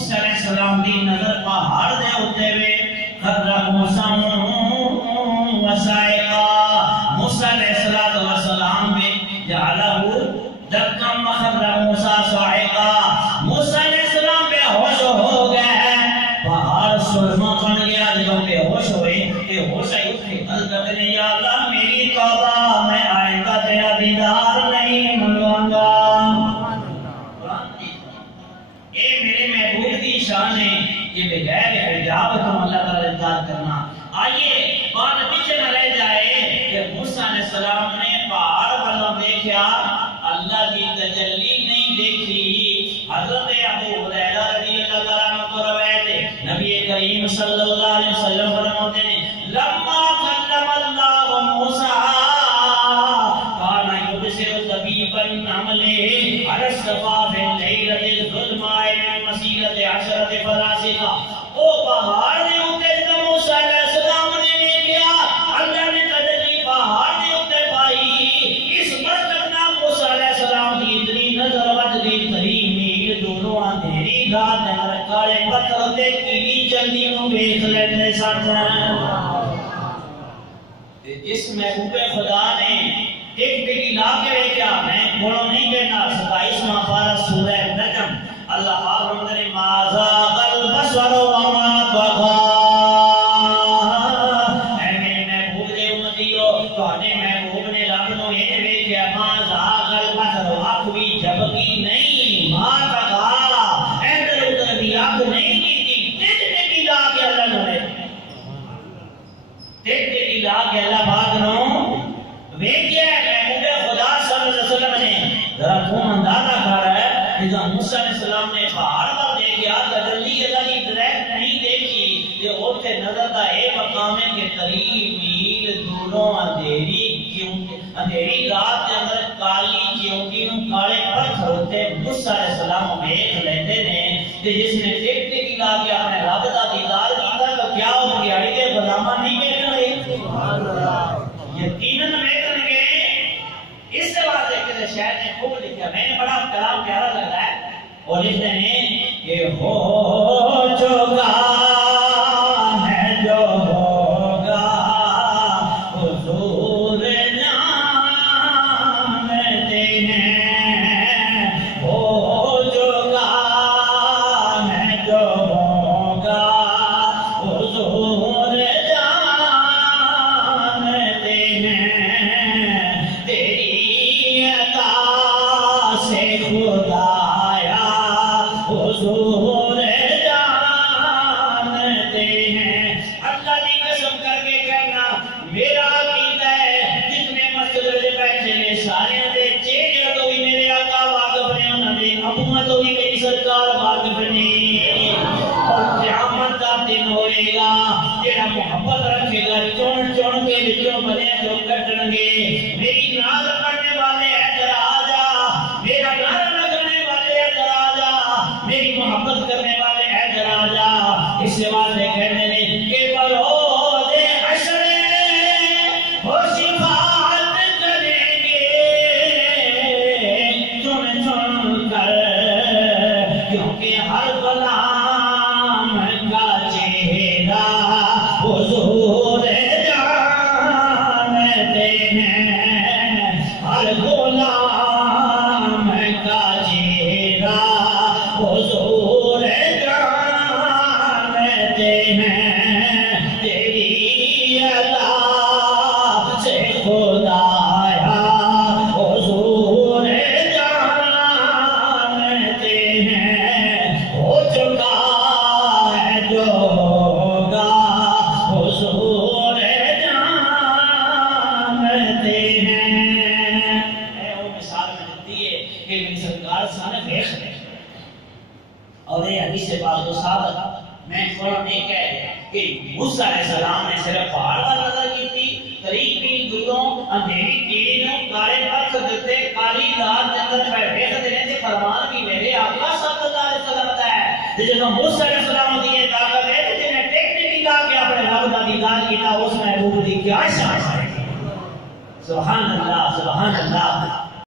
موسیٰ علیہ السلام دی نظر پہاڑ دے ہوتے ہوئے خر موسیٰ وسائقا موسیٰ علیہ السلام میں جعلہو دکم خر موسیٰ سائقا موسیٰ علیہ السلام بے ہوش ہو گئے پہاڑ سرما بن گیا جب بے ہوش ہوئے کہ ہوش آئی اٹھے حضرت نے یا اللہ میری توبہ میں آئندہ تیرا دیدار نہیں منواؤں گا اے میرے محبوب کی شان ہے کہ بغیر حجاب ہم اللہ تعالی انکار کرنا آئیے بات پیچھے نہ رہ جائے کہ موسیٰ علیہ السلام نے پہاڑ پر دیکھا اللہ کی تجلی نہیں دیکھی حضرت ابو ہریرہ رضی اللہ عنہ کو روایت ہے نبی کریم صلی اللہ علیہ وسلم فرماتے ہیں لما کلم اللہ موسیٰ کان یبصر طبیبا عملہ علی الصفا فی اللیلۃ الظلماء من مسیرۃ عشرۃ فراسخ او پہاڑ نے اوپر موسیٰ علیہ السلام نے دیکھا اللہ نے تجلی پہاڑ نے اوپر پائی اس برکت نہ موسیٰ علیہ السلام کی اتنی نظر وجدی ترین میل دونوں اندھیری رات اندر کالے پتھر تے کیلی جلدی نو دیکھ لیندے سن جس محبوب خدا نے ایک ڈگی لا کے کیا میں بولو نہیں کہنا 27واں پارہ سورہ نجم اللہ فرماتے ہیں ما زاغ البصر وما طغى اے میرے محبوب دے امتیو تواڈے محبوب نے رب نو اے ویکھیا ما زاغ البصر اکھ بھی جھپکی نہیں ما طغى ادھر ادھر بھی اکھ نہیں کیتی ڈگی لا کے اللہ نے ڈگی لا کے اللہ پاک نو ویکھیا محبوب خدا صلی اللہ علیہ وسلم نے ذرا تو اندازہ کر ہے کہ موسیٰ علیہ السلام نے پہاڑ پر دیکھا تجلی اللہ کی ڈائریکٹ نہیں دیکھی یہ اوٹھے نظر کا ایک مقام ہے کہ قریب میل دوروں اندھیری رات کے اندر کالی چیونٹی کالے پتھر ہوتے موسیٰ علیہ السلام دیکھ لیتے ہیں کہ جس نے دیکھتے کی لا کے اپنے رب کا دیدار کیا تو کیا ہو گیا کے غلامہ نہیں دیکھنا یقیناً دیکھیں گے اس سے بات ہے کہ شاید نے خوب لکھا میں نے بڑا کلام پیارا لگ رہا ہے اور لکھتے ہیں کہ ہو چکا ہے جو ہوگا حضور جانتے ہیں ہو چکا ہے جو ہوگا حضور جانتے ہیں تیری عطا سے خدایا حضور جانتے ہیں اللہ کی قسم کر کے کہنا میرا عقیدہ ہے جتنے مسجد میں بیٹھے ہیں سارے دے چہرے تو بھی میرے آقا واقف ہیں انہوں نے ابو تو بھی میری سرکار واقف نہیں اور قیامت کا دن ہوئے گا جڑا محبت رکھے گا چون چون کے وچوں بنے جو کٹن گے میری ناز کرنے والے ادھر آ جا میرا نعرہ لگانے والے ادھر آ جا میری محبت کرنے والے ادھر آ جا اس سے والے کہنے لیں کہ بروز حشر وہ شفاعت کریں گے چن چن کر کیونکہ ہر غلام کا چہرہ حضور جانتے ہیں ہر غلام کا چہرہ حضور جانتے ہیں تیری عطا سے خدایا حضور جانتے ہیں ہو چکا ہے جو ہوگا حضور جانتے ہیں اے وہ مثال میں دیتی ہے کہ میری سرکار سانے دیکھ رہے اور یہ حدیث پاک تو ثابت میں فوراً نہیں کہہ رہا کہ موسیٰ علیہ السلام نے صرف پہاڑ پر نظر کی تھی قریب بھی دوروں اندھیری کیڑیوں کالے پتھر دیتے کالی رات کے اندر بیٹھے دینے سے فرمان بھی میرے آقا صلی اللہ علیہ وسلم ہے جب موسیٰ علیہ السلام کی طاقت ہے جس نے ٹیکنیکی لا کے اپنے رب کا دیدار کیا اس محبوب کی کیا شان ہے سبحان اللہ